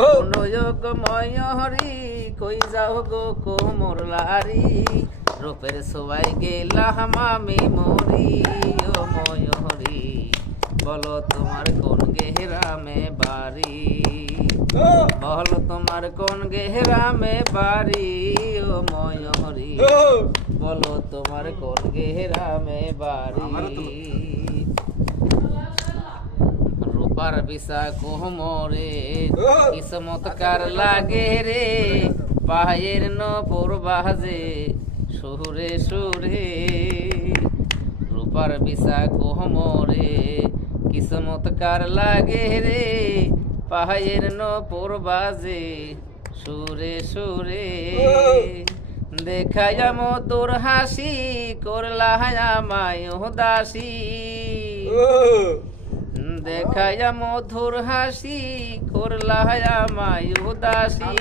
অনুযোগময় হরি কই যাও গো কোমর লারি রূপের সবাই গেলাম আমি মরি ও ময়ূরী বলো তোমার কোন গেহরামে বাড়ি বলো তোমার কোন গেহরামে বাড়ি ও ময়ূরী বলো তোমার কোন গেহরামে বাড়ি রূপার বিষা কোমরে কি চমৎকার লাগে রে পায়ের নপুর বাজে সুরে সুরে রূপার বিষা কোমরে কি চমৎকার লাগে রে পায়ের নপুর বাজে সুরে সুরে দেখায়া মধুর হাসি করলা আমায় উদাসী দেখায়া মধুর হাসি করলা আমায় উদাসী